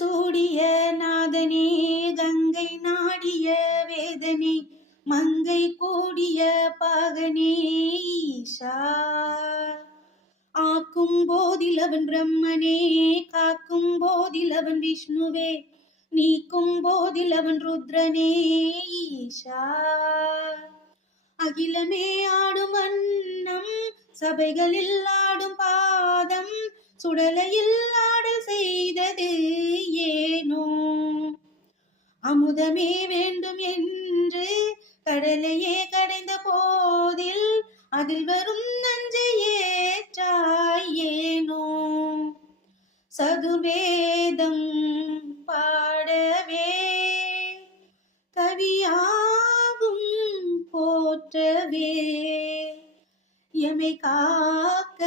சூடிய நாதனே கங்கை நாடிய வேதனே மங்கை கூடிய பாகனே ஈஷா. ஆக்கும் அவன் பிரம்மனே காக்கும் போதில் அவன் விஷ்ணுவே நீக்கும் போதில் அவன் ருத்ரனே ஈஷா. அகிலமே ஆடும் வண்ணம் சபைகளில் ஆடும் பாதம் சுடலையில் ஆடல் செய்தது. அமுதமே வேண்டும் என்று கடலையே கடைந்த போதில் அதில் வரும் நஞ்சை ஏற்றாய் ஏனோ? சதுர்வேதம் பாடவே கவியாகும் போற்றவே. எமை காக்க